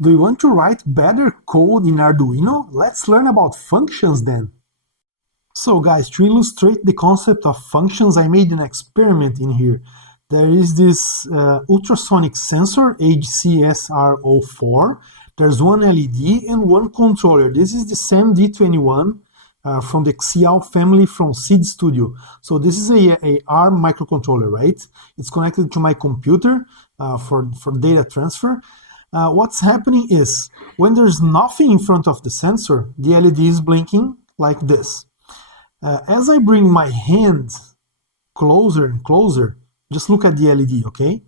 Do you want to write better code in Arduino? Let's learn about functions then. So guys, to illustrate the concept of functions, I made an experiment in here. There is this ultrasonic sensor, HCSR04. There's one LED and one controller. This is the SAM-D21 from the Xiao family from Seed Studio. So this is a ARM microcontroller, right? It's connected to my computer for data transfer. What's happening is, when there's nothing in front of the sensor, the LED is blinking like this. As I bring my hand closer and closer, just look at the LED, okay?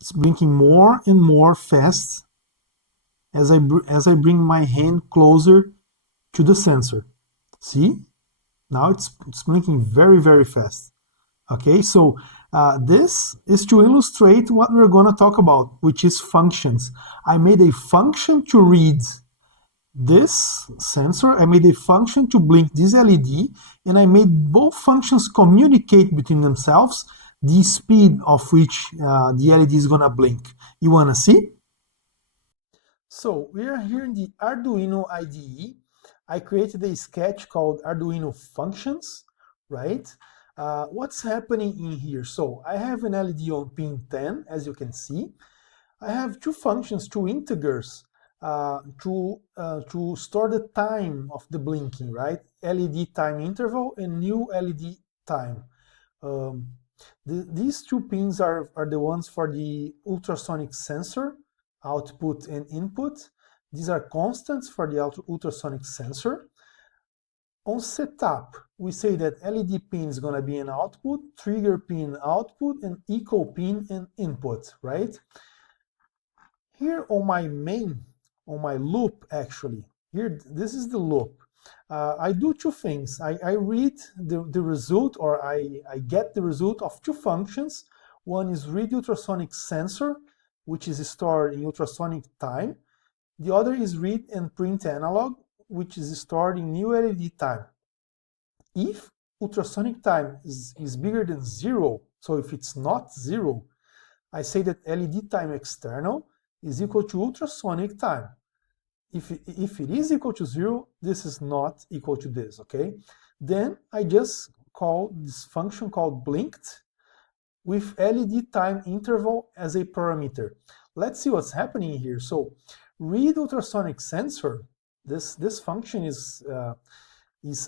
It's blinking more and more fast as I bring my hand closer to the sensor. See? Now it's blinking very, very fast. Okay, so this is to illustrate what we're going to talk about, which is functions. I made a function to read this sensor, I made a function to blink this LED, and I made both functions communicate between themselves the speed of which the LED is going to blink. You want to see? So we are here in the Arduino IDE. I created a sketch called Arduino Functions, right? What's happening in here? So I have an LED on pin 10, as you can see. I have two functions, two integers, to store the time of the blinking, right? LED time interval and new LED time. These two pins are the ones for the ultrasonic sensor, output and input. These are constants for the ultrasonic sensor. On setup, we say that LED pin is going to be an output, trigger pin output, and echo pin an input, right? Here on my loop, actually, here, this is the loop. I do two things. I read the result, or I get the result of two functions. One is read ultrasonic sensor, which is stored in ultrasonic time. The other is read and print analog, which is stored in new LED time. If ultrasonic time is bigger than 0, so if it's not 0, I say that LED time external is equal to ultrasonic time. If it is equal to 0, this is not equal to this, okay? Then I just call this function called blinked with LED time interval as a parameter. Let's see what's happening here. So read ultrasonic sensor, this function is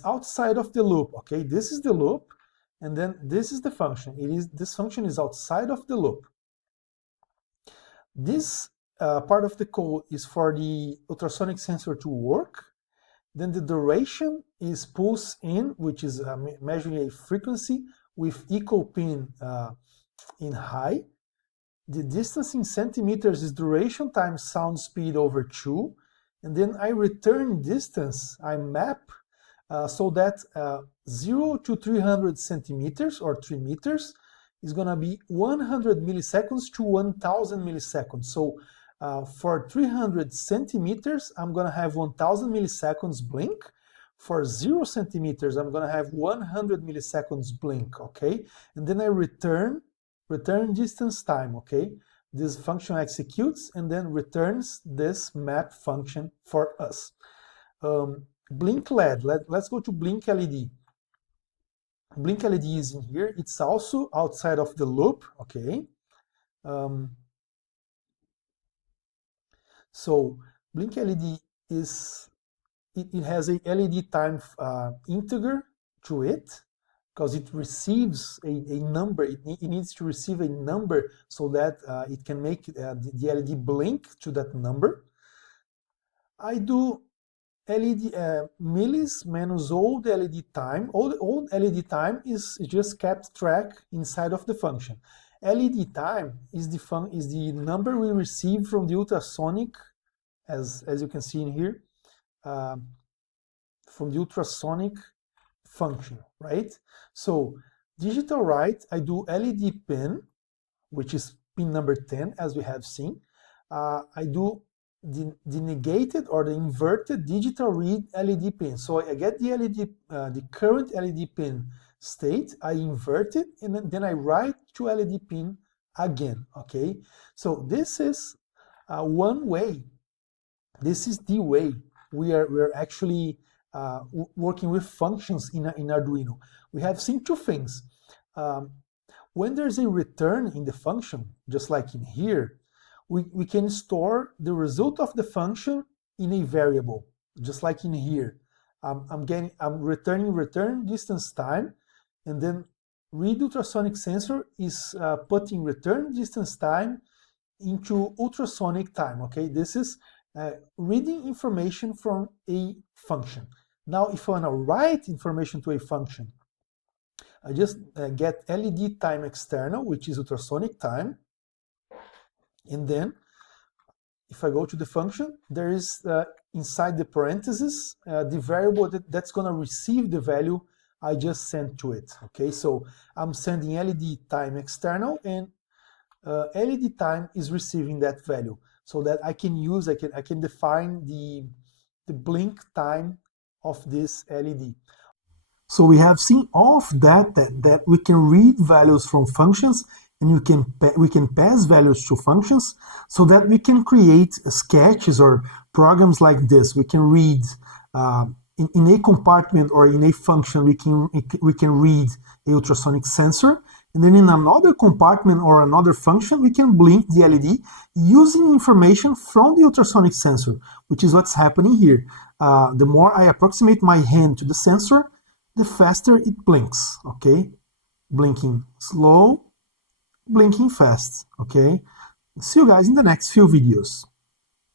outside of the loop, okay? This is the loop, and then this is the function. This function is outside of the loop. This part of the code is for the ultrasonic sensor to work. Then the duration is pulse in, which is measuring a frequency with echo pin in high. The distance in centimeters is duration times sound speed over 2. And then I return distance, I map so that 0 to 300 centimeters or 3 meters is going to be 100 milliseconds to 1000 milliseconds. So for 300 centimeters, I'm going to have 1000 milliseconds blink. For 0 centimeters, I'm going to have 100 milliseconds blink, okay? And then I return distance time, okay? This function executes and then returns this map function for us. Blink LED, let's go to blink LED. Blink LED is in here. It's also outside of the loop, okay? So blink LED it has a LED time integer to it, because it receives a number. It needs to receive a number so that it can make the LED blink to that number. I do LED millis minus old LED time. Old LED time is just kept track inside of the function. LED time is the number we receive from the ultrasonic, as you can see in here, from the ultrasonic function, right? So digital write, I do LED pin, which is pin number 10, as we have seen. I do the negated or the inverted digital read LED pin. So I get the LED, the current LED pin state, I invert it, and then I write to LED pin again, okay? So this is One way, this is the way we're actually working with functions in Arduino. We have seen two things. Um, when there's a return in the function, just like in here, we can store the result of the function in a variable, just like in here. I'm returning return distance time, and then read ultrasonic sensor is putting return distance time into ultrasonic time. Okay, this is reading information from a function. Now, if I want to write information to a function, I just get LED time external, which is ultrasonic time. And then if I go to the function, there is inside the parentheses, the variable that's going to receive the value I just sent to it. Okay, so I'm sending LED time external, and LED time is receiving that value, so that I can use, I can define the blink time of this LED. So we have seen all of that we can read values from functions, and we can pass values to functions, so that we can create sketches or programs like this. We can read in a compartment or in a function, we can read a ultrasonic sensor, and then in another compartment or another function, we can blink the LED using information from the ultrasonic sensor, which is what's happening here. The more I approximate my hand to the sensor, the faster it blinks. Okay, blinking slow, blinking fast. Okay, see you guys in the next few videos.